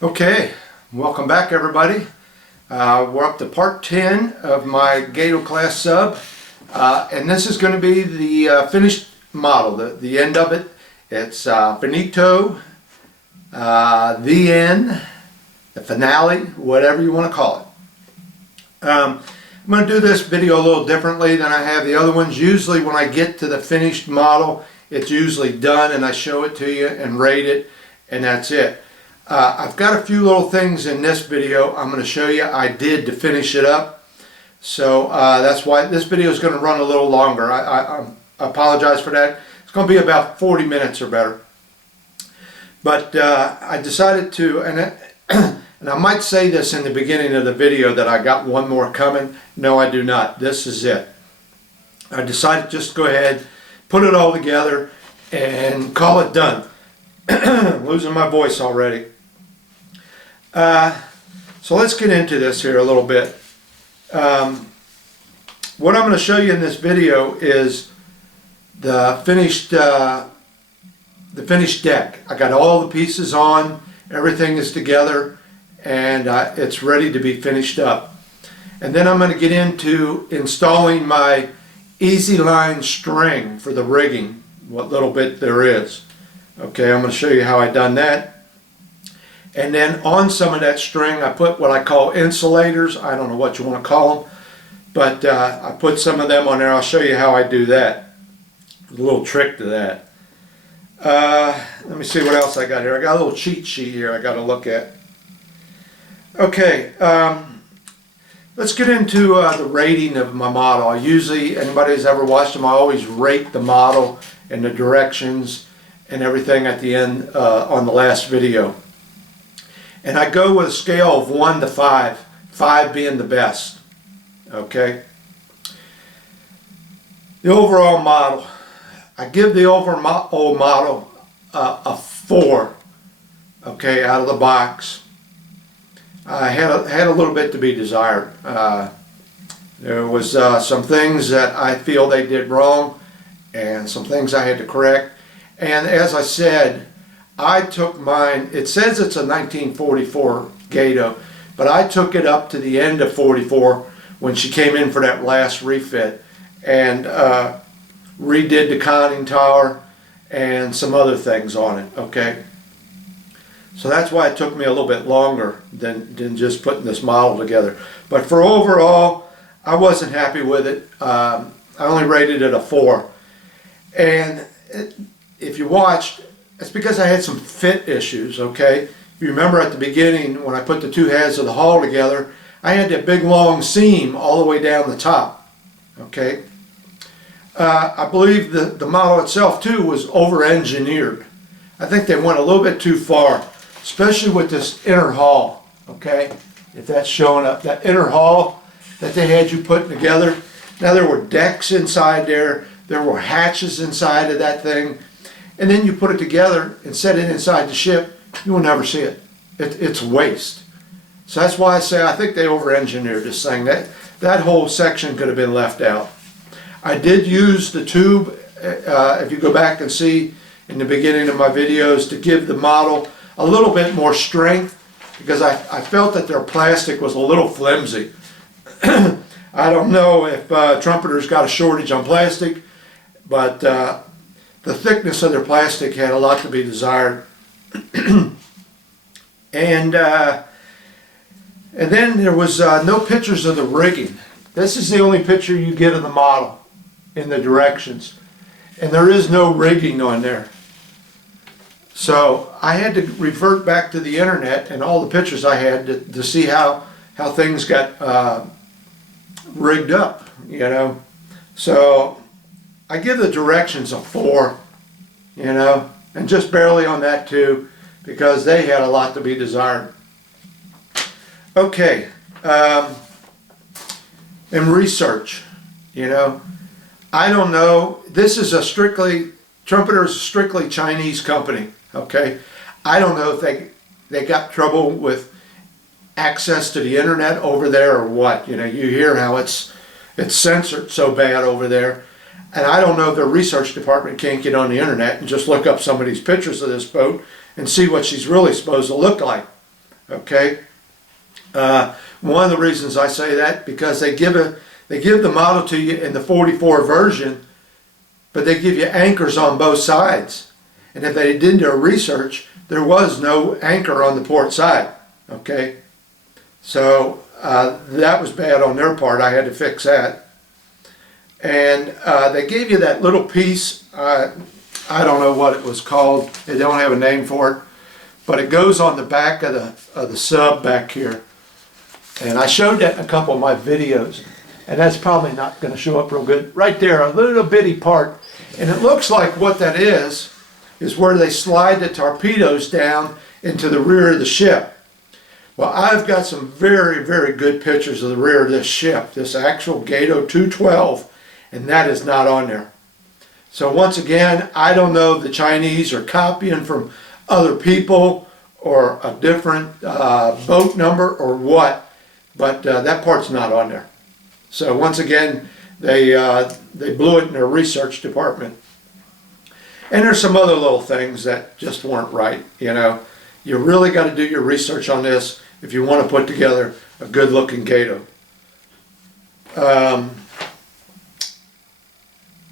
Okay, welcome back everybody. We're up to part 10 of my Gato class sub, and this is going to be the finished model, the end of it. It's finito, the end, the finale, whatever you want to call it. I'm going to do this video a little differently than I have the other ones. Usually when I get to the finished model, it's usually done and I show it to you and rate it, and that's it. I've got a few little things in this video I'm going to show you I did to finish it up. So that's why this video is going to run a little longer. I apologize for that. It's going to be about 40 minutes or better. But I decided to, and I might say this in the beginning of the video that I got one more coming. No, I do not. This is it. I decided to just go ahead, put it all together, and call it done. Losing my voice already. So let's get into this here a little bit. What I'm going to show you in this video is the finished deck. I got all the pieces on, everything is together, and it's ready to be finished up. And then I'm going to get into installing my easy line string for the rigging, what little bit there is. Okay, I'm going to show you how I done that. And then on some of that string I put what I call insulators. I don't know what you want to call them, but I put some of them on there. I'll show you how I do that. There's a little trick to that. Let me see what else I got here. I got a little cheat sheet here I got to look at. Okay, let's get into the rating of my model. I usually, anybody who's ever watched them, I always rate the model and the directions and everything at the end on the last video. And I go with a scale of 1 to 5, 5 being the best. Okay. The overall model, I give the overall model a 4. Okay, out of the box. I had a little bit to be desired. There was some things that I feel they did wrong, and some things I had to correct. And as I said, I took mine, it says it's a 1944 Gato, but I took it up to the end of 44 when she came in for that last refit, and redid the conning tower and some other things on it. Okay, so that's why it took me a little bit longer than just putting this model together. But for overall, I wasn't happy with it. I only rated it a 4. And if you watched, it's because I had some fit issues. Okay, if you remember at the beginning when I put the two halves of the hull together, I had that big long seam all the way down the top. Okay, I believe the model itself too was over-engineered. I think they went a little bit too far, especially with this inner hull. Okay, if that's showing up, that inner hull that they had you putting together. Now there were decks inside there. There were hatches inside of that thing. And then you put it together and set it inside the ship, you will never see it. It's waste. So that's why I say I think they over-engineered this thing. That whole section could have been left out. I did use the tube, if you go back and see in the beginning of my videos, to give the model a little bit more strength, because I felt that their plastic was a little flimsy. I don't know if trumpeters got a shortage on plastic, but the thickness of their plastic had a lot to be desired. And then there was no pictures of the rigging. This is the only picture you get of the model in the directions. And there is no rigging on there. So I had to revert back to the internet and all the pictures I had to see how things got rigged up, you know. So I give the directions a 4, you know, and just barely on that too, because they had a lot to be desired. Okay, and research, you know, I don't know. This is Trumpeter's a strictly Chinese company. Okay, I don't know if they got trouble with access to the internet over there or what. You know, you hear how it's censored so bad over there. And I don't know if their research department can't get on the internet and just look up some of these pictures of this boat and see what she's really supposed to look like. Okay. One of the reasons I say that, because they give the model to you in the 44 version, but they give you anchors on both sides. And if they did their research, there was no anchor on the port side. Okay. So that was bad on their part. I had to fix that. And they gave you that little piece. I don't know what it was called. They don't have a name for it, but it goes on the back of the sub back here. And I showed that in a couple of my videos, and that's probably not going to show up real good. Right there, a little bitty part, and it looks like what that is where they slide the torpedoes down into the rear of the ship. Well, I've got some very, very good pictures of the rear of this ship, this actual Gato 212, and that is not on there. So once again, I don't know if the Chinese are copying from other people or a different boat number or what, but that part's not on there. So once again, they blew it in their research department. And there's some other little things that just weren't right. You know, you really got to do your research on this if you want to put together a good-looking Gato.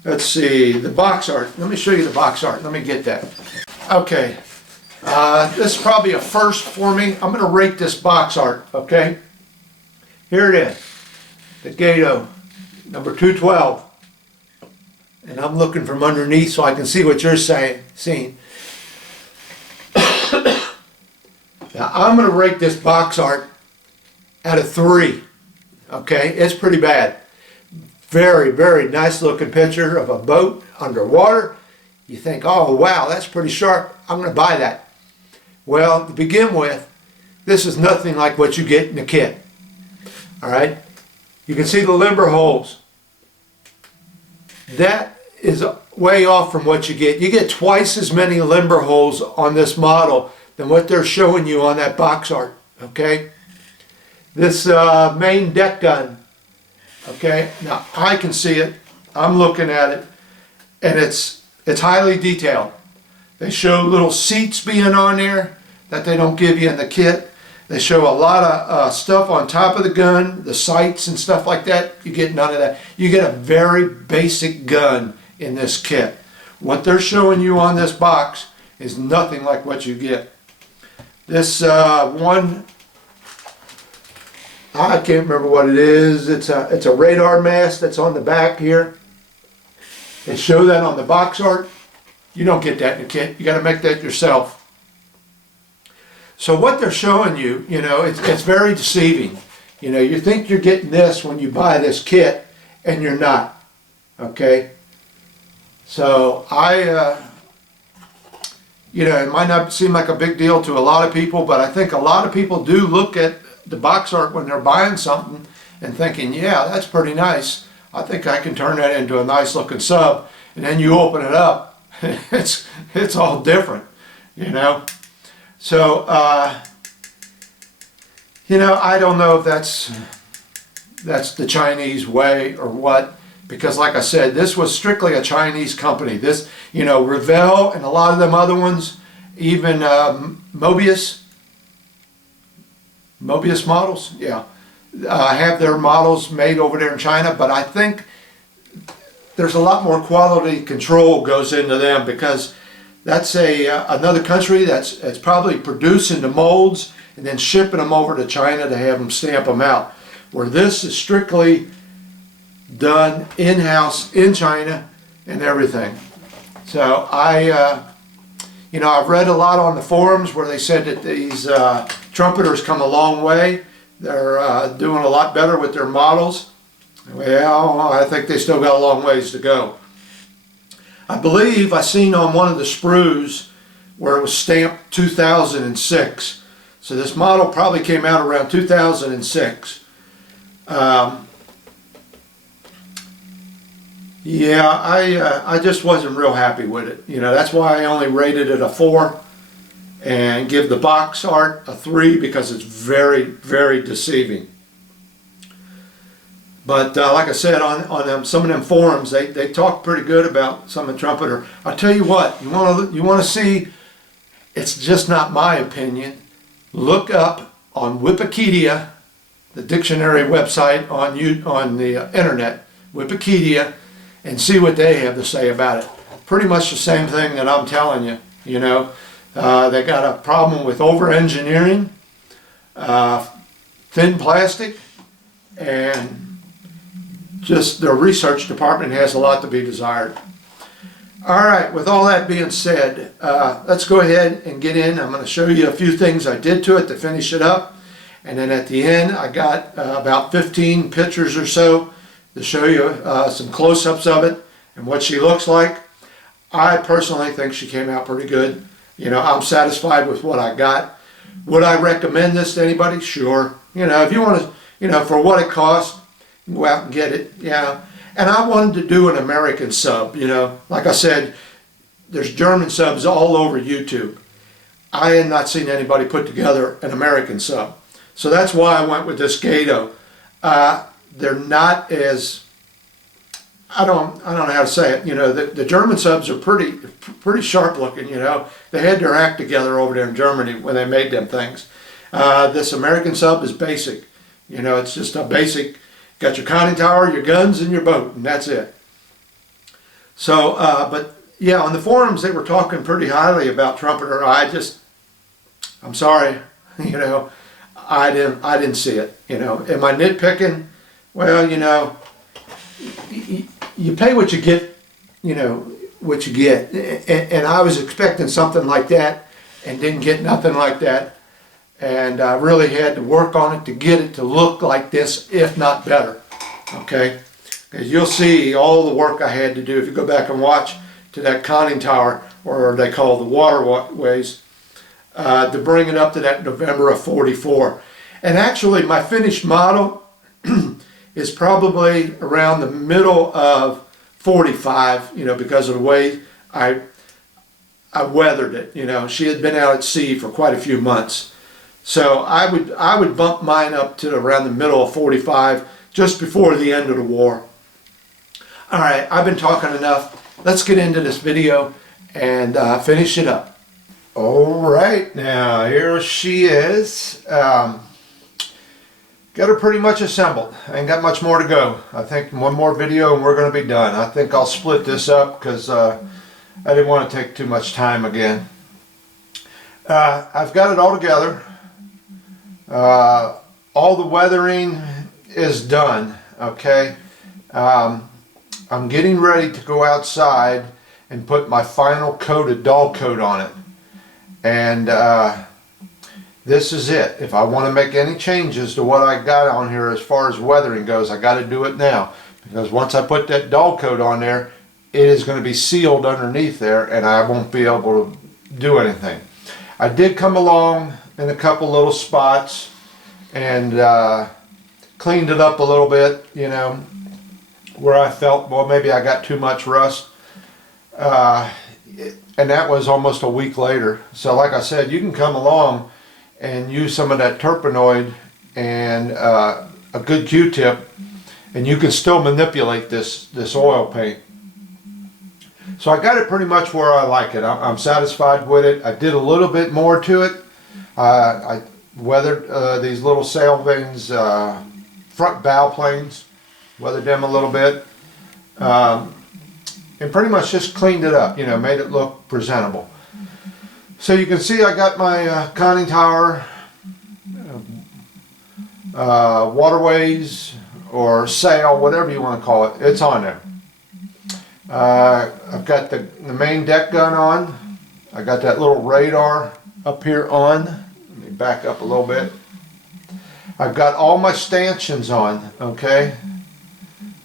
Let's see, the box art. Let me show you the box art. Let me get that. Okay, this is probably a first for me. I'm going to rate this box art, okay? Here it is, the Gato, number 212. And I'm looking from underneath so I can see what you're seeing. Now, I'm going to rate this box art out of 3, okay? It's pretty bad. Very, very nice looking picture of a boat underwater. You think, oh wow, that's pretty sharp. I'm going to buy that. Well, to begin with, this is nothing like what you get in the kit. All right? You can see the limber holes. That is way off from what you get. You get twice as many limber holes on this model than what they're showing you on that box art. Okay? This main deck gun. Okay, now I can see it, I'm looking at it, and it's highly detailed. They show little seats being on there that they don't give you in the kit. They show a lot of stuff on top of the gun, the sights and stuff like that. You get none of that. You get a very basic gun in this kit. What they're showing you on this box is nothing like what you get. This one, I can't remember what it is. It's a radar mast that's on the back here. They show that on the box art. You don't get that in the kit. You got to make that yourself. So what they're showing you, you know, it's very deceiving. You know, you think you're getting this when you buy this kit, and you're not. Okay. So you know, it might not seem like a big deal to a lot of people, but I think a lot of people do look at the box art when they're buying something and thinking, yeah, that's pretty nice. I think I can turn that into a nice looking sub. And then you open it up, it's all different, you know. So, you know, I don't know if that's the Chinese way or what, because like I said, this was strictly a Chinese company. This, you know, Revell and a lot of them other ones, even Mobius models, yeah, have their models made over there in China, but I think there's a lot more quality control goes into them, because that's another country that's probably producing the molds and then shipping them over to China to have them stamp them out, where this is strictly done in-house in China and everything. So you know, I've read a lot on the forums where they said that these trumpeters come a long way. They're doing a lot better with their models. Well, I think they still got a long ways to go. I believe I seen on one of the sprues where it was stamped 2006. So this model probably came out around 2006. Yeah, I just wasn't real happy with it. You know, that's why I only rated it a 4 and give the box art a 3, because it's very, very deceiving. But like I said, on some of them forums, they talk pretty good about some of the trumpeter. I'll tell you what, you want to see, it's just not my opinion. Look up on Wikipedia, the dictionary website on the internet, Wikipedia, and see what they have to say about it. Pretty much the same thing that I'm telling you. You know, they got a problem with over-engineering, thin plastic, and just their research department has a lot to be desired. All right, with all that being said, let's go ahead and get in. I'm going to show you a few things I did to it to finish it up. And then at the end, I got about 15 pictures or so to show you some close-ups of it and what she looks like. I personally think she came out pretty good. You know, I'm satisfied with what I got. Would I recommend this to anybody? Sure. You know, if you want to, you know, for what it costs, go out and get it. Yeah. And I wanted to do an American sub, you know. Like I said, there's German subs all over YouTube. I had not seen anybody put together an American sub. So that's why I went with this Gato. They're not as, I don't know how to say it, you know, the German subs are pretty sharp looking, you know. They had their act together over there in Germany when they made them things. This American sub is basic. You know, it's just a basic, got your conning tower, your guns, and your boat, and that's it. So, but yeah, on the forums they were talking pretty highly about Trumpeter. I'm sorry, you know, I didn't see it. You know, am I nitpicking? Well, you know, you pay what you get, you know, what you get. And I was expecting something like that and didn't get nothing like that. And I really had to work on it to get it to look like this, if not better. Okay? Because you'll see all the work I had to do. If you go back and watch to that conning tower, or they call the waterways, to bring it up to that November of '44. And actually, my finished model is probably around the middle of '45, you know, because of the way I weathered it. You know, she had been out at sea for quite a few months. So I would bump mine up to around the middle of '45, just before the end of the war. All right, I've been talking enough. Let's get into this video and finish it up. All right, now here she is. Got her pretty much assembled. I ain't got much more to go. I think one more video and we're going to be done. I think I'll split this up because I didn't want to take too much time again. I've got it all together. All the weathering is done, okay? I'm getting ready to go outside and put my final coat of dull coat on it. And this is it. If I want to make any changes to what I got on here as far as weathering goes, I got to do it now. Because once I put that dull coat on there, it is going to be sealed underneath there and I won't be able to do anything. I did come along in a couple little spots and cleaned it up a little bit, you know, where I felt, well, maybe I got too much rust. And that was almost a week later. So like I said, you can come along and use some of that terpenoid and a good Q-tip, and you can still manipulate this oil paint. So I got it pretty much where I like it. I'm satisfied with it. I did a little bit more to it. I weathered these little sail vanes, front bow planes, weathered them a little bit. And pretty much just cleaned it up, you know, made it look presentable. So you can see I got my conning tower, waterways, or sail, whatever you want to call it, it's on there. I've got the main deck gun on. I got that little radar up here on. Let me back up a little bit. I've got all my stanchions on, okay?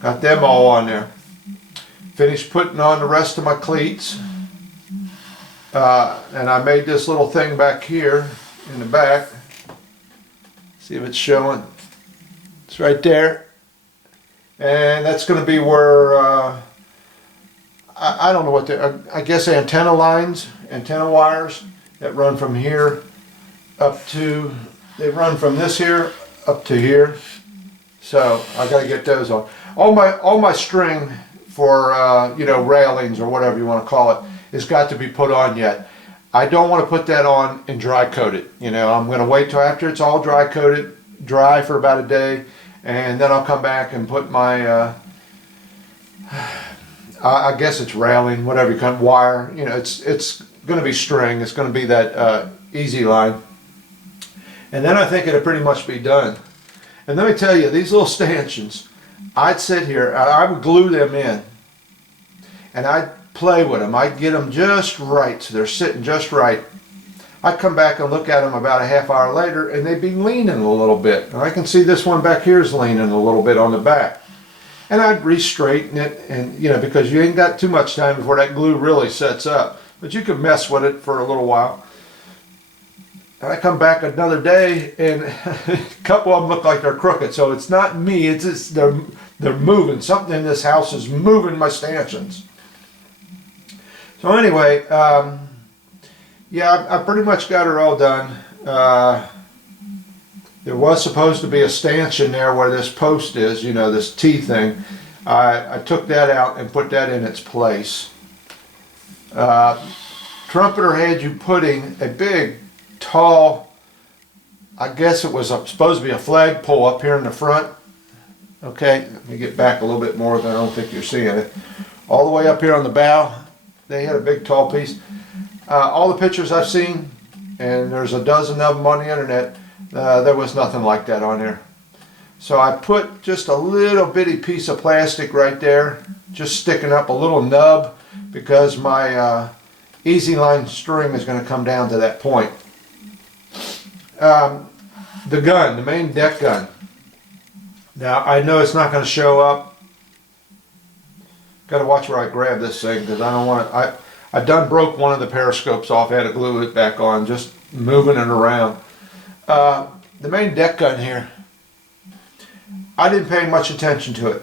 Got them all on there. Finished putting on the rest of my cleats. And I made this little thing back here in the back. See if it's showing. It's right there. And that's going to be where, I don't know what I guess antenna lines, antenna wires that run from here up to, they run from this here up to here. So I got to get those on. All my string for you know, railings or whatever you want to call it has got to be put on yet. I don't want to put that on and dry coat it. You know, I'm going to wait till after it's all dry coated, dry for about a day, and then I'll come back and put my, I guess it's railing, whatever you call it, wire. You know, it's going to be string. It's going to be that easy line. And then I think it'll pretty much be done. And let me tell you, these little stanchions, I'd sit here, I would glue them in, and I'd play with them. I'd get them just right, so they're sitting just right. I'd come back and look at them about a half hour later, and they'd be leaning a little bit. And I can see this one back here is leaning a little bit on the back. And I'd re-straighten it, and you know, because you ain't got too much time before that glue really sets up. But you could mess with it for a little while. And I come back another day, and a couple of them look like they're crooked. So it's not me, it's just they're moving. Something in this house is moving my stanchions. So anyway, yeah, I pretty much got her all done. There was supposed to be a stanchion there where this post is, you know, this T thing. I took that out and put that in its place. Trumpeter had you putting a big, tall, I guess it was supposed to be a flagpole up here in the front. Okay, let me get back a little bit more, I don't think you're seeing it. All the way up here on the bow, they had a big tall piece. All the pictures I've seen, and there's a dozen of them on the internet, there was nothing like that on there. So I put just a little bitty piece of plastic right there, just sticking up a little nub, because my easy line string is going to come down to that point. The gun, the main deck gun. Now I know it's not going to show up. Got to watch where I grab this thing, because I don't want to. I done broke one of the periscopes off. Had to glue it back on, just moving it around. The main deck gun here, I didn't pay much attention to it.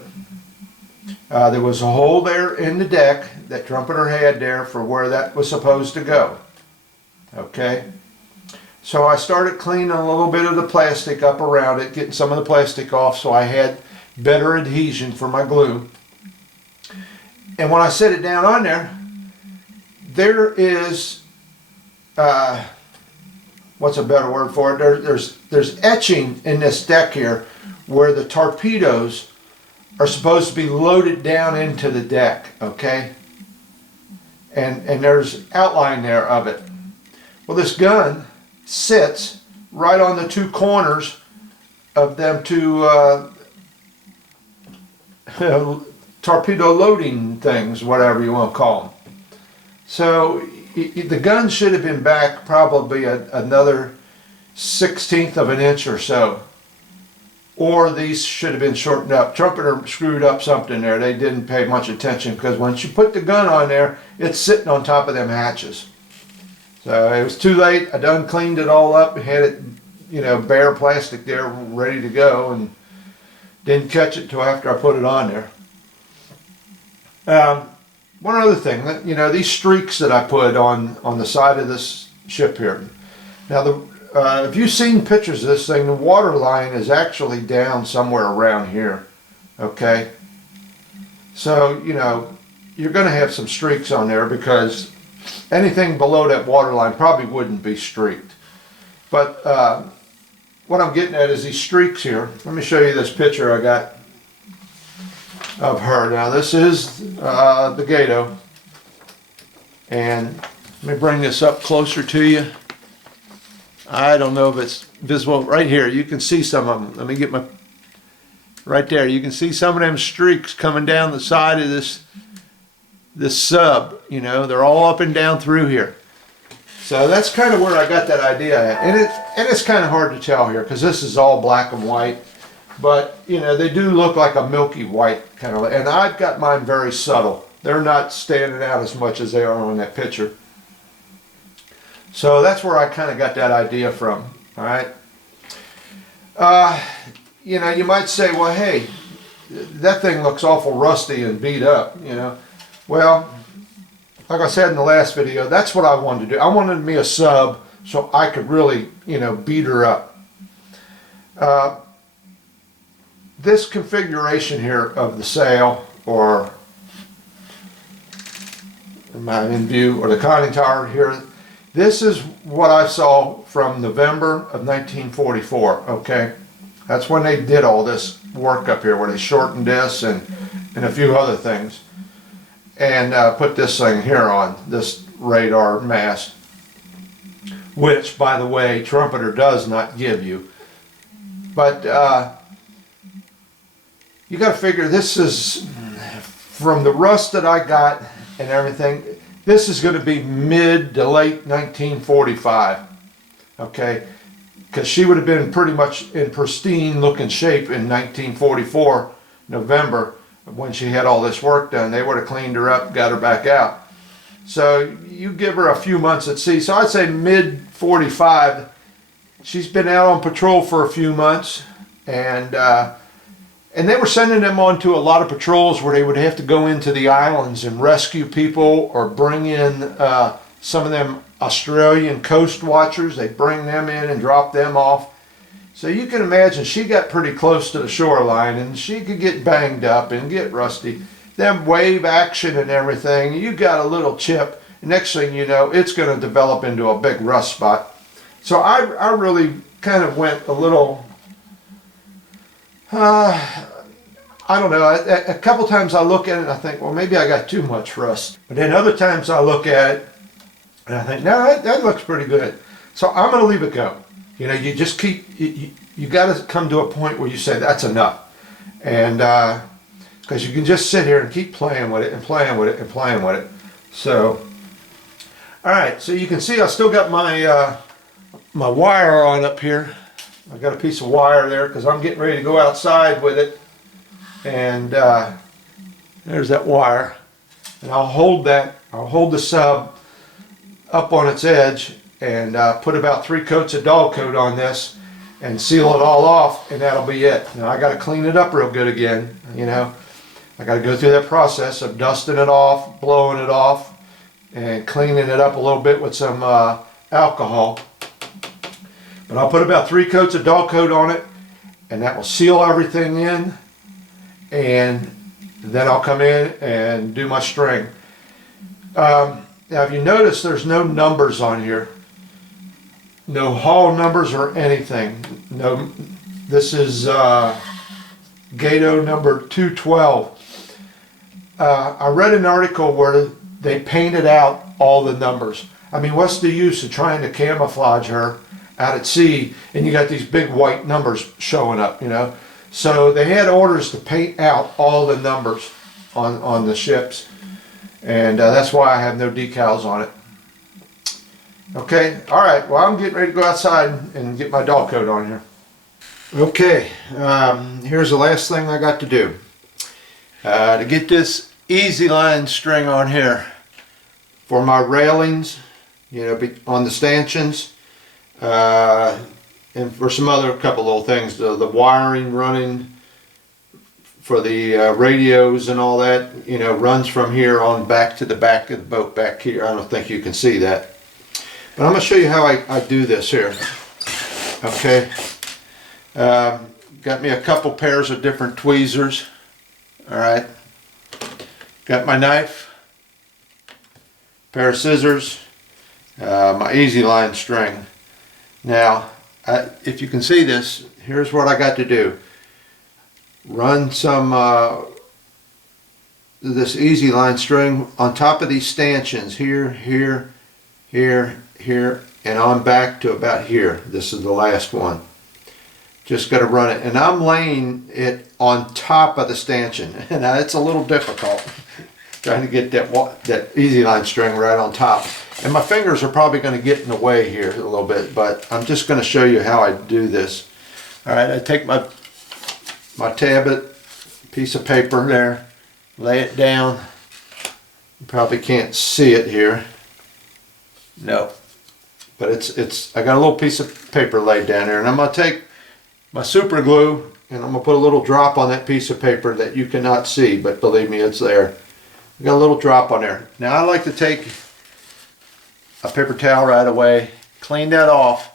There was a hole there in the deck that Trumpeter had there for where that was supposed to go. Okay, so I started cleaning a little bit of the plastic up around it, getting some of the plastic off so I had better adhesion for my glue. And when I set it down on there, there is, what's a better word for it? There's etching in this deck here where the torpedoes are supposed to be loaded down into the deck, okay? And there's outline there of it. Well, this gun sits right on the two corners of them two torpedo loading things, whatever you want to call them. So the gun should have been back probably another 1/16 of an inch or so. Or these should have been shortened up. Trumpeter screwed up something there. They didn't pay much attention, because once you put the gun on there, it's sitting on top of them hatches. So it was too late. I done cleaned it all up, had it, you know, bare plastic there ready to go, and didn't catch it till after I put it on there. One other thing, you know, these streaks that I put on the side of this ship here. Now, if you've seen pictures of this thing, the water line is actually down somewhere around here. Okay, so you know you're going to have some streaks on there, because anything below that water line probably wouldn't be streaked. But what I'm getting at is these streaks here. Let me show you this picture I got of her. Now this is the Gato, and let me bring this up closer to you. I don't know if it's visible. Right here, you can see some of them. Let me get my, right there, you can see some of them streaks coming down the side of this sub. You know, they're all up and down through here. So that's kind of where I got that idea at. And it's kind of hard to tell here, because this is all black and white. But, you know, they do look like a milky white kind of, and I've got mine very subtle. They're not standing out as much as they are on that picture. So that's where I kind of got that idea from, all right? You know, you might say, well, hey, that thing looks awful rusty and beat up, you know. Well, like I said in the last video, that's what I wanted to do. I wanted me a sub so I could really, you know, beat her up. This configuration here of the sail, or am I in view, or the conning tower here, This is what I saw from November of 1944, okay? That's when they did all this work up here, where they shortened this and a few other things. And put this thing here on, this radar mast, which, by the way, Trumpeter does not give you. But you got to figure, this is, from the rust that I got and everything, this is going to be mid to late 1945, okay? Because she would have been pretty much in pristine looking shape in 1944, November, when she had all this work done. They would have cleaned her up, got her back out. So you give her a few months at sea. So I'd say mid 45. She's been out on patrol for a few months, and they were sending them on to a lot of patrols where they would have to go into the islands and rescue people, or bring in some of them Australian coast watchers. They bring them in and drop them off. So you can imagine she got pretty close to the shoreline, and she could get banged up and get rusty. Them wave action and everything, you got a little chip. Next thing you know, it's going to develop into a big rust spot. So I really kind of went a little, I don't know, a couple times I look at it and I think, well, maybe I got too much rust. But then other times I look at it and I think, no, that looks pretty good. So I'm going to leave it go. You know, you just keep, you got to come to a point where you say, that's enough. And because you can just sit here and keep playing with it and playing with it and playing with it. So, all right, so you can see I still got my my wire on up here. I got a piece of wire there because I'm getting ready to go outside with it. And there's that wire. And I'll hold the sub up on its edge and put about 3 coats of dog coat on this and seal it all off, and that'll be it. Now I got to clean it up real good again, you know. I got to go through that process of dusting it off, blowing it off, and cleaning it up a little bit with some alcohol. But I'll put about 3 coats of dog coat on it, and that will seal everything in, and then I'll come in and do my string. Now if you notice, there's no numbers on here. No hull numbers or anything. No, this is Gato number 212. I read an article where they painted out all the numbers. I mean, what's the use of trying to camouflage her out at sea and you got these big white numbers showing up, you know? So they had orders to paint out all the numbers on the ships, and that's why I have no decals on it. Okay, all right, well, I'm getting ready to go outside and get my dog coat on here. Okay, here's the last thing I got to do. To get this easy line string on here for my railings, you know, on the stanchions, and for some other couple little things, the wiring running for the radios and all that, you know, runs from here on back to the back of the boat back here. I don't think you can see that. But I'm going to show you how I do this here. Okay. Got me a couple pairs of different tweezers. Alright. Got my knife. Pair of scissors. My easy line string. Now, if you can see this, here's what I got to do. Run some this easy line string on top of these stanchions here, here, here, here, and on back to about here. This is the last one. Just got to run it, and I'm laying it on top of the stanchion. Now it's a little difficult trying to get that easy line string right on top, and my fingers are probably going to get in the way here a little bit, but I'm just going to show you how I do this. All right, I take my tablet, piece of paper there, lay it down. You probably can't see it here. No, but I got a little piece of paper laid down there, and I'm going to take my super glue and I'm going to put a little drop on that piece of paper that you cannot see, but believe me, it's there. I got a little drop on there. Now I like to take a paper towel right away, clean that off,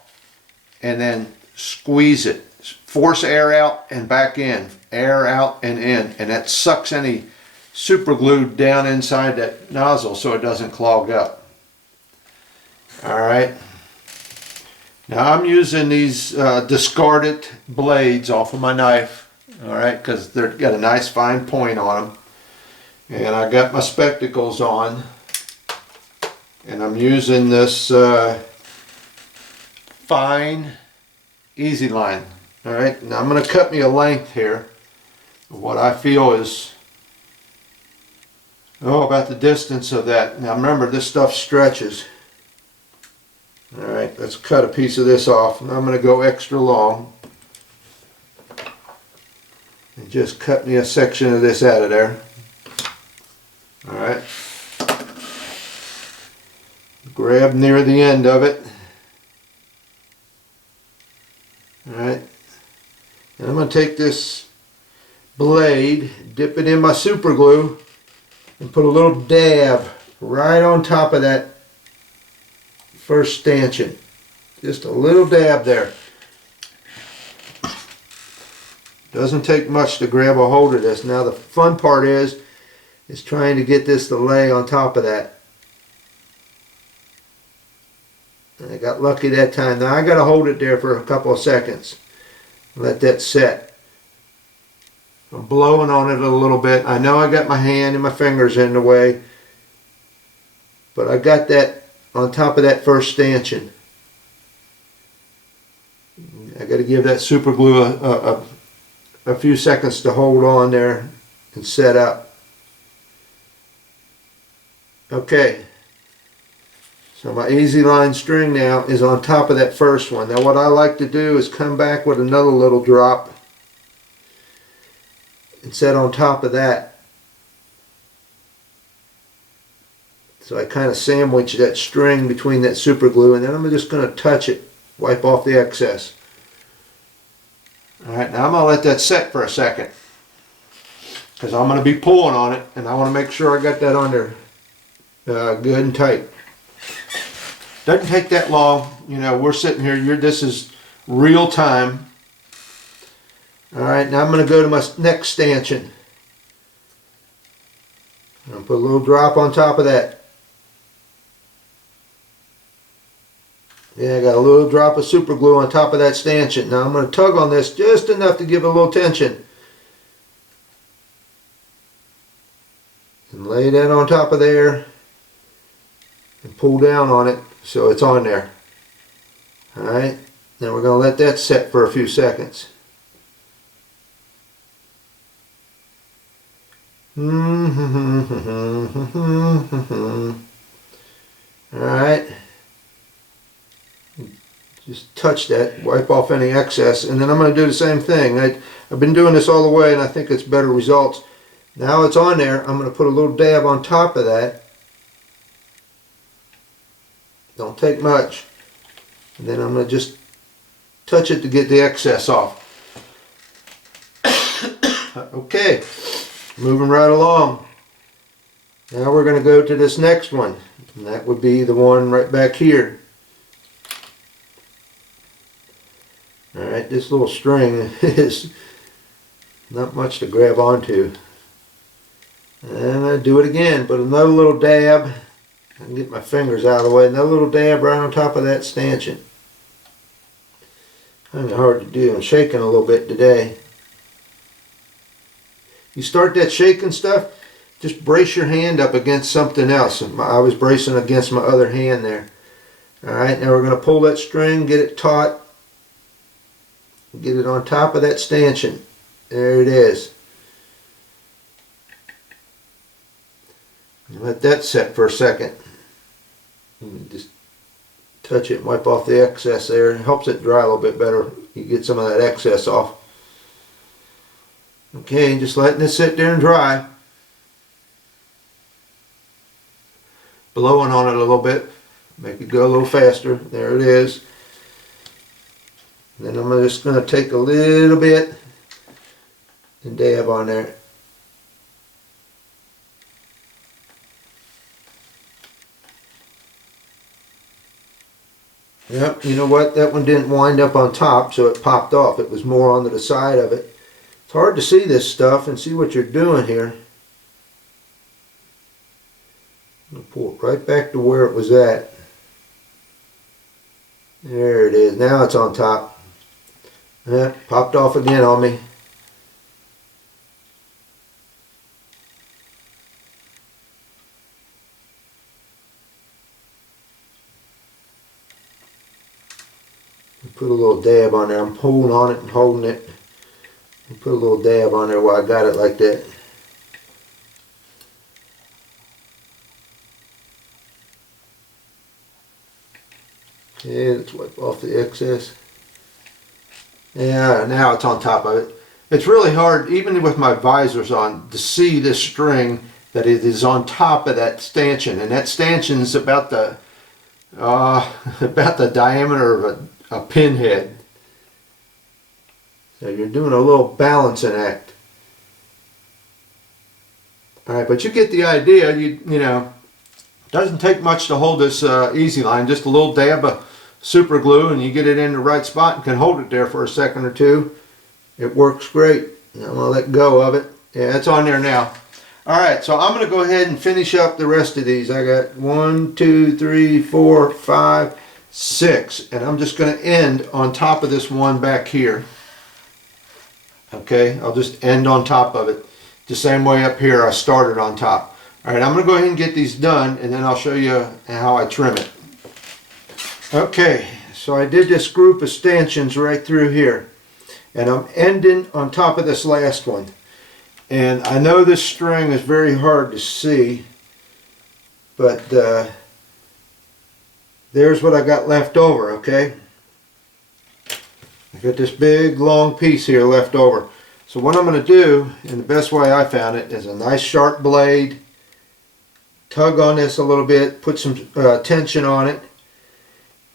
and then squeeze it. Force air out and back in, air out and in, and that sucks any super glue down inside that nozzle so it doesn't clog up. Alright. Now I'm using these discarded blades off of my knife. Alright, because they've got a nice fine point on them. And I got my spectacles on. And I'm using this fine easy line. Alright, now I'm going to cut me a length here of what I feel is about the distance of that. Now remember, this stuff stretches. Alright, let's cut a piece of this off. And I'm going to go extra long. And just cut me a section of this out of there. Alright. Grab near the end of it. Alright. And I'm going to take this blade, dip it in my super glue, and put a little dab right on top of that first stanchion. Just a little dab there. Doesn't take much to grab a hold of this. Now the fun part is trying to get this to lay on top of that. And I got lucky that time. Now I got to hold it there for a couple of seconds. Let that set. I'm blowing on it a little bit. I know I got my hand and my fingers in the way, but I got that on top of that first stanchion. I got to give that super glue a few seconds to hold on there and set up. Okay. So my easy line string now is on top of that first one. Now what I like to do is come back with another little drop and set on top of that. So I kind of sandwich that string between that super glue, and then I'm just going to touch it, wipe off the excess. Alright, now I'm going to let that set for a second, because I'm going to be pulling on it, and I want to make sure I got that on there good and tight. Doesn't take that long. You know, we're sitting here, this is real time. Alright, now I'm going to go to my next stanchion. I'm going to put a little drop on top of that. Yeah, I got a little drop of super glue on top of that stanchion. Now I'm going to tug on this just enough to give it a little tension. And lay that on top of there. And pull down on it so it's on there. Alright, now we're going to let that set for a few seconds. Alright. Just touch that, wipe off any excess, and then I'm going to do the same thing. I've been doing this all the way and I think it's better results. Now it's on there, I'm going to put a little dab on top of that. Don't take much. And then I'm going to just touch it to get the excess off. Okay, moving right along. Now we're going to go to this next one. And that would be the one right back here. Alright, this little string is not much to grab onto. And I do it again, put another little dab. I can get my fingers out of the way. Another little dab right on top of that stanchion. Kind of hard to do. I'm shaking a little bit today. You start that shaking stuff, just brace your hand up against something else. I was bracing against my other hand there. Alright, now we're going to pull that string, get it taut. Get it on top of that stanchion. There it is. Let that set for a second. Just touch it and wipe off the excess there. It helps it dry a little bit better. You get some of that excess off. Okay, just letting it sit there and dry. Blowing on it a little bit. Make it go a little faster. There it is. Then I'm just going to take a little bit and dab on there. Yep, you know what? That one didn't wind up on top, so it popped off. It was more onto the side of it. It's hard to see this stuff and see what you're doing here. I'm going to pull it right back to where it was at. There it is. Now it's on top. Yeah, popped off again on me. Put a little dab on there. I'm pulling on it and holding it. Put a little dab on there while I got it like that. Okay, let's wipe off the excess. Yeah, now it's on top of it. It's really hard, even with my visors on, to see this string that it is on top of that stanchion, and that stanchion is about the diameter of a pinhead. So you're doing a little balancing act. All right, but you get the idea. You know, it doesn't take much to hold this easy line. Just a little dab of super glue, and you get it in the right spot and can hold it there for a second or two. It works great. I'm gonna let go of it. Yeah, it's on there now. All right, so I'm gonna go ahead and finish up the rest of these. I got 1, 2, 3, 4, 5, 6, and I'm just gonna end on top of this one back here. Okay, I'll just end on top of it. The same way up here I started on top. All right, I'm gonna go ahead and get these done, and then I'll show you how I trim it. Okay, so I did this group of stanchions right through here, and I'm ending on top of this last one. And I know this string is very hard to see, but there's what I got left over, okay? I got this big long piece here left over. So what I'm going to do, and the best way I found it, is a nice sharp blade, tug on this a little bit, put some tension on it,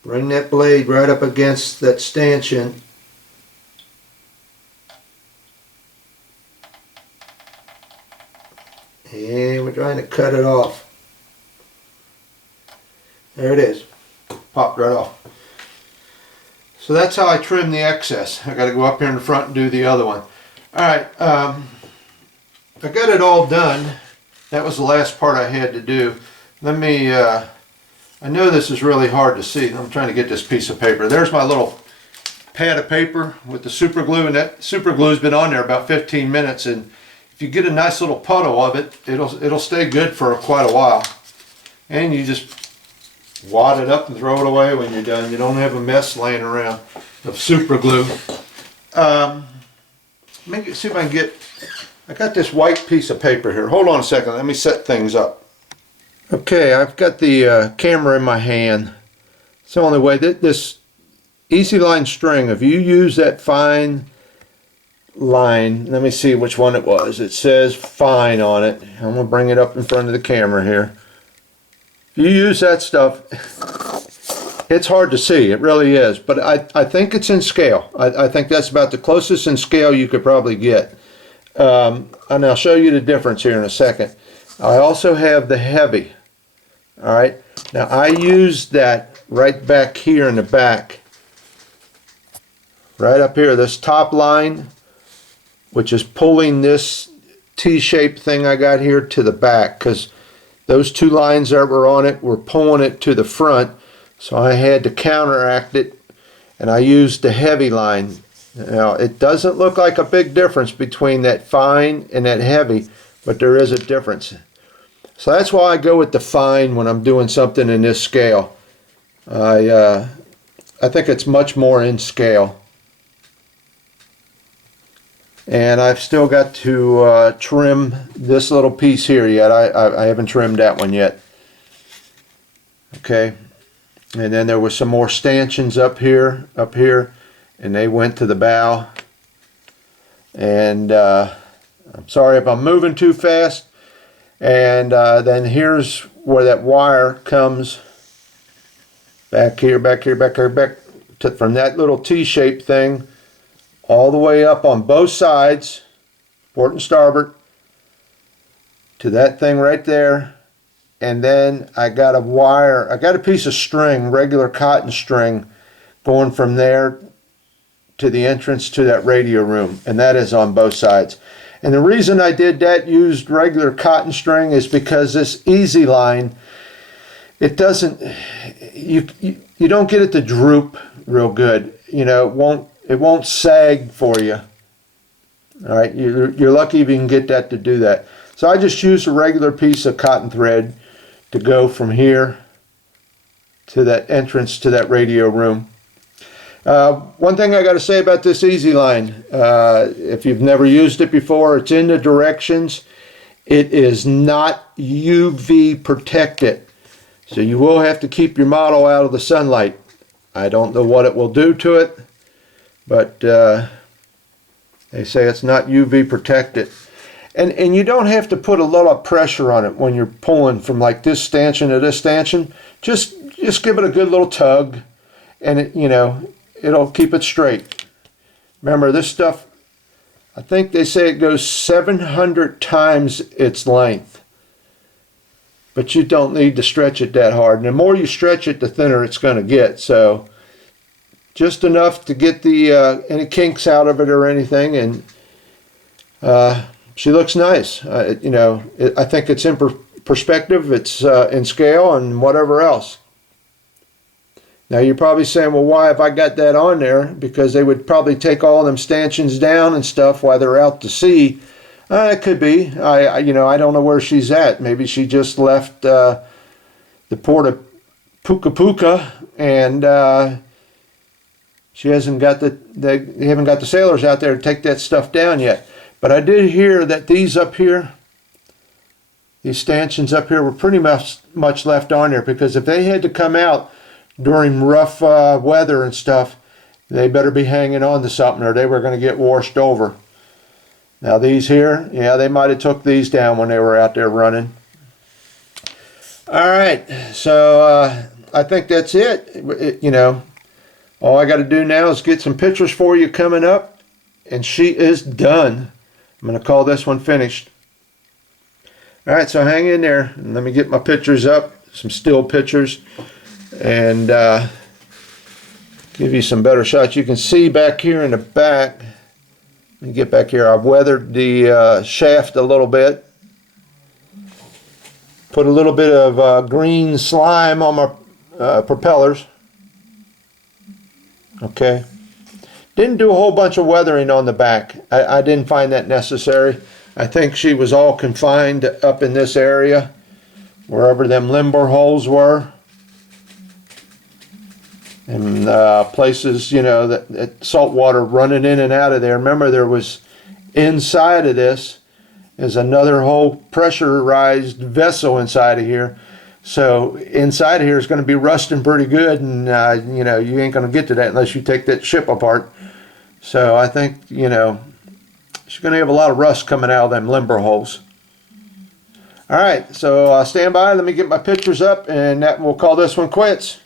bring that blade right up against that stanchion, and we're trying to cut it off. There it is. Popped right off. So that's how I trim the excess. I got to go up here in the front and do the other one. Alright, I got it all done. That was the last part I had to do. Let me, I know this is really hard to see. I'm trying to get this piece of paper. There's my little pad of paper with the super glue, and that super glue's been on there about 15 minutes, and if you get a nice little puddle of it, it'll stay good for quite a while. And you just wad it up and throw it away when you're done. You don't have a mess laying around of super glue. Let me see if I can get, I got this white piece of paper here. Hold on a second, let me set things up. Okay, I've got the camera in my hand. It's the only way that this easy line string, if you use that fine line, let me see which one it was. It says fine on it. I'm going to bring it up in front of the camera here. If you use that stuff, it's hard to see, it really is, but I think it's in scale. I think that's about the closest in scale you could probably get. And I'll show you the difference here in a second. I also have the heavy. Alright, now I used that right back here in the back. Right up here, this top line, which is pulling this T-shaped thing I got here to the back, because those two lines that were on it were pulling it to the front. So I had to counteract it, and I used the heavy line. Now, it doesn't look like a big difference between that fine and that heavy, but there is a difference. So that's why I go with the fine when I'm doing something in this scale. I think it's much more in scale. And I've still got to trim this little piece here yet. I haven't trimmed that one yet. Okay. And then there were some more stanchions up here, and they went to the bow. And I'm sorry if I'm moving too fast. And then here's where that wire comes back here, back to, from that little T-shaped thing all the way up on both sides, port and starboard, to that thing right there. And then I got a wire, I got a piece of string, regular cotton string, going from there to the entrance to that radio room, and that is on both sides. And the reason I did that, used regular cotton string, is because this easy line, it doesn't, you don't get it to droop real good. You know, it won't sag for you. All right, you're lucky if you can get that to do that. So I just used a regular piece of cotton thread to go from here to that entrance to that radio room. One thing I got to say about this Easy Line, if you've never used it before, it's in the directions. It is not UV protected, so you will have to keep your model out of the sunlight. I don't know what it will do to it, but they say it's not UV protected. And you don't have to put a lot of pressure on it when you're pulling from like this stanchion to this stanchion. Just give it a good little tug, and it'll keep it straight. Remember, this stuff, I think they say it goes 700 times its length. But you don't need to stretch it that hard. And the more you stretch it, the thinner it's going to get. So just enough to get the any kinks out of it or anything. And she looks nice. I think it's in perspective. It's in scale and whatever else. Now you're probably saying, well, why have I got that on there? Because they would probably take all them stanchions down and stuff while they're out to sea. It could be. I don't know where she's at. Maybe she just left the port of Puka Puka, and she hasn't got they haven't got the sailors out there to take that stuff down yet. But I did hear that these up here, these stanchions up here, were pretty much left on there, because if they had to come out during rough weather and stuff, they better be hanging on to something or they were going to get washed over. Now these here, yeah, they might have took these down when they were out there running. All right, so I think that's it. All I got to do now is get some pictures for you coming up, and she is done. I'm going to call this one finished. All right, so hang in there and let me get my pictures up, some still pictures, and give you some better shots. You can see back here in the back. Let me get back here. I've weathered the shaft a little bit. Put a little bit of green slime on my propellers. Okay. Didn't do a whole bunch of weathering on the back. I didn't find that necessary. I think she was all confined up in this area, wherever them limber holes were. And places, that salt water running in and out of there. Remember, there was inside of this is another whole pressurized vessel inside of here. So inside of here is going to be rusting pretty good, and you ain't going to get to that unless you take that ship apart. So I think she's going to have a lot of rust coming out of them limber holes. All right, so stand by. Let me get my pictures up, and we'll call this one quits.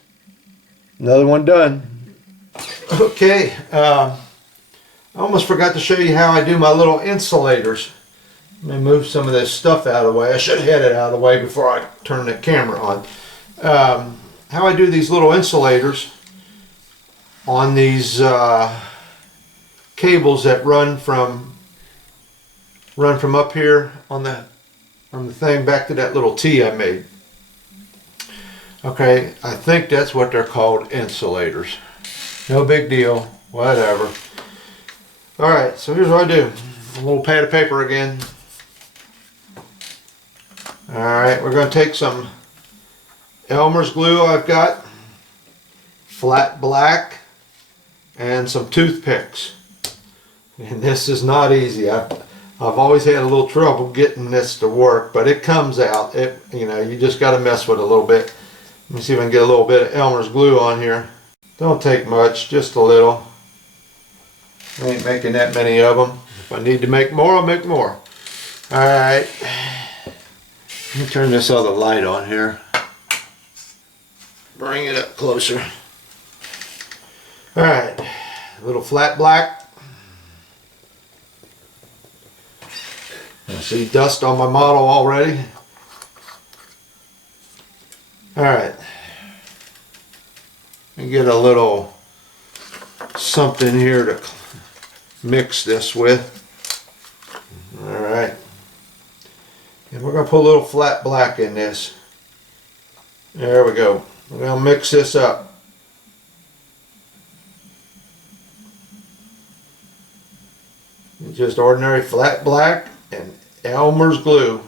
Another one done. Okay, I almost forgot to show you how I do my little insulators. Let me move some of this stuff out of the way. I should have had it out of the way before I turn the camera on. How I do these little insulators on these cables that run from up here on the thing back to that little T I made. Okay, I think that's what they're called, insulators. No big deal, whatever. Alright, so here's what I do. A little pad of paper again. Alright, we're going to take some Elmer's glue I've got, flat black, and some toothpicks. And this is not easy. I've always had a little trouble getting this to work, but it comes out. You just got to mess with it a little bit. Let me see if I can get a little bit of Elmer's glue on here. Don't take much, just a little. I ain't making that many of them. If I need to make more, I'll make more. Alright. Let me turn this other light on here. Bring it up closer. Alright. A little flat black. I see dust on my model already. Alright, let me get a little something here to mix this with. Alright, and we're going to put a little flat black in this. There we go. We're going to mix this up. just ordinary flat black and Elmer's glue.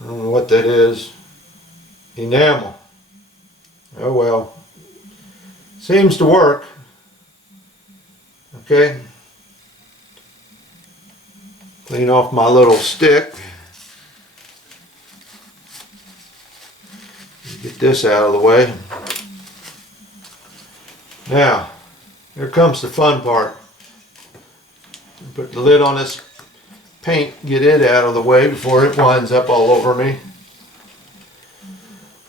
I don't know what that is. Enamel. Oh well. Seems to work. Okay. Clean off my little stick. Get this out of the way. Now, here comes the fun part. Put the lid on this paint, get it out of the way before it winds up all over me.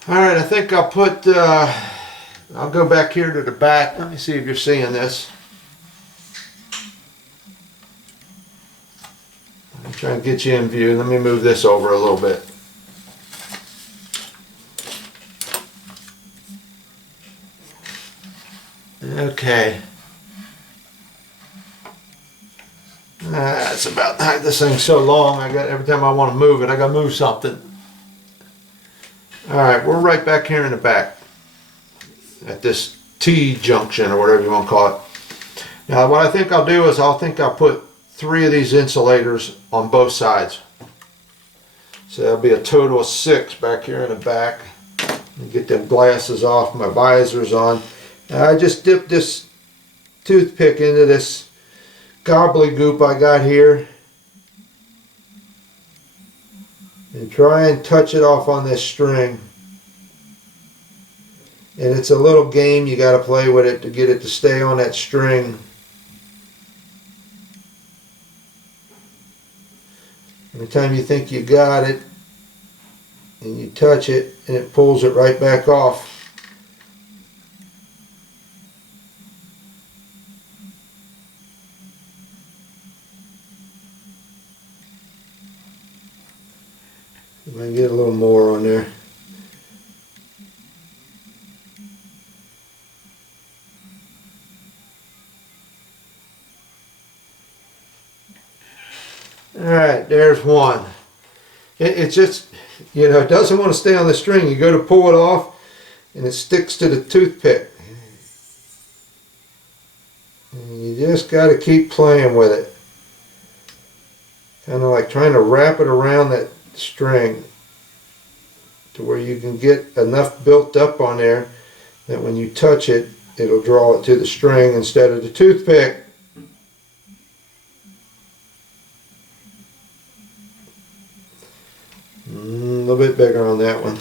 Alright, I think I'll put, I'll go back here to the back. Let me see if you're seeing this. I'm trying to get you in view. Let me move this over a little bit. Okay. That's about this thing's so long. I got every time I want to move it, I got to move something. All right, we're right back here in the back at this T junction or whatever you want to call it. Now, what I think I'll do is I'll put 3 of these insulators on both sides. So that'll be a total of 6 back here in the back. Get them glasses off, my visors on. Now, I just dipped this toothpick into this gobbledygook I got here and try and touch it off on this string. And it's a little game you got to play with it to get it to stay on that string. Every time you think you got it and you touch it and it pulls it right back off. I can get a little more on there. Alright, there's one. It's just, you know, it doesn't want to stay on the string. You go to pull it off and it sticks to the toothpick. And you just got to keep playing with it. Kind of like trying to wrap it around that string to where you can get enough built up on there that when you touch it, it'll draw it to the string instead of the toothpick. A little bit bigger on that one.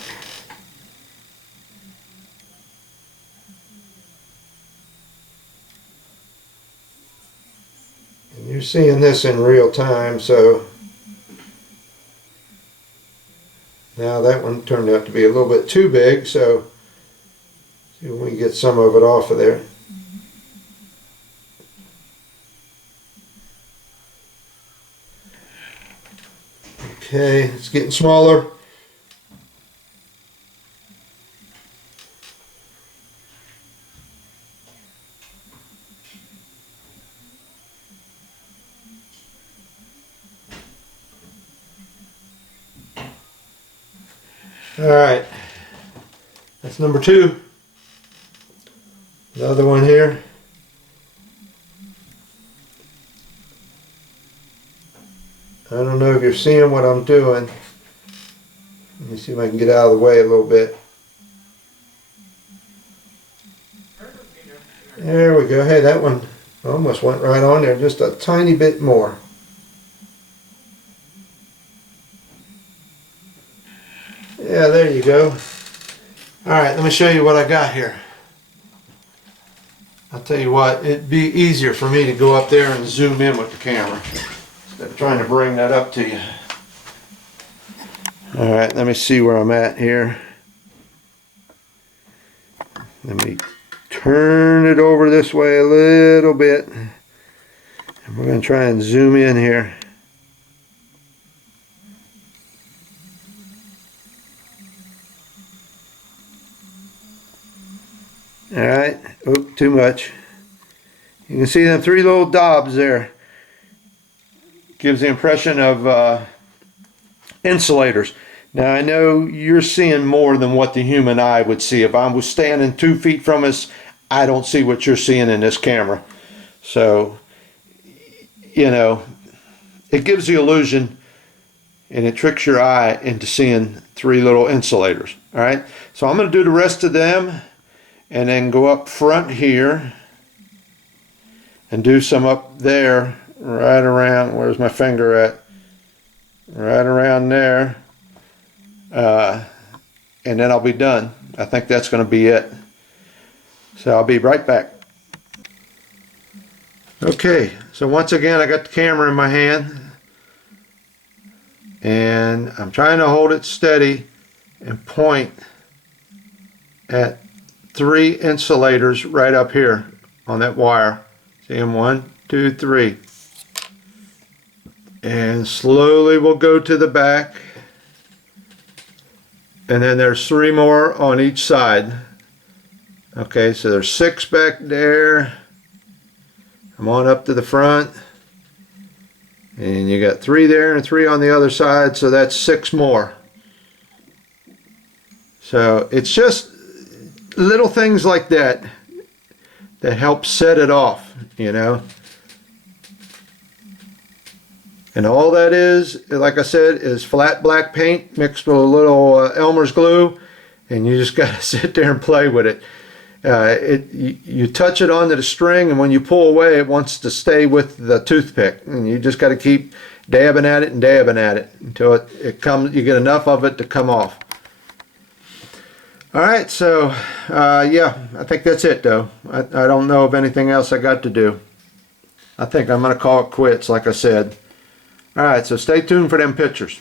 And you're seeing this in real time, so now that one turned out to be a little bit too big, so see if we can get some of it off of there. Okay, it's getting smaller. All right, that's number 2. Another one here. I don't know if you're seeing what I'm doing. Let me see if I can get out of the way a little bit. There we go. Hey, that one almost went right on there, just a tiny bit more. Yeah, there you go. Alright, let me show you what I got here. I'll tell you what, it'd be easier for me to go up there and zoom in with the camera instead of trying to bring that up to you. Alright, let me see where I'm at here. Let me turn it over this way a little bit. And we're going to try and zoom in here. Alright, oop, too much. You can see them 3 little dobs there. Gives the impression of insulators. Now I know you're seeing more than what the human eye would see. If I was standing 2 feet from us, I don't see what you're seeing in this camera. So, you know, it gives the illusion and it tricks your eye into seeing 3 little insulators. All right, so I'm going to do the rest of them and then go up front here and do some up there, right around, where's my finger at? Right around there. And then I'll be done. I think that's going to be it. So I'll be right back. Okay, so once again I got the camera in my hand and I'm trying to hold it steady and point at 3 insulators right up here on that wire. See them? 1, 2, 3. And slowly we'll go to the back. And then there's 3 more on each side. Okay, so there's 6 back there. Come on up to the front. And you got 3 there and 3 on the other side, so that's 6 more. So it's just little things like that that help set it off, you know. And all that is, like I said, is flat black paint mixed with a little Elmer's glue, and you just got to sit there and play with it. You touch it onto the string, and when you pull away, it wants to stay with the toothpick, and you just got to keep dabbing at it and dabbing at it until it comes. You get enough of it to come off. All right, so yeah, I think that's it though. I don't know of anything else I got to do. I think I'm going to call it quits, like I said. All right, so stay tuned for them pictures.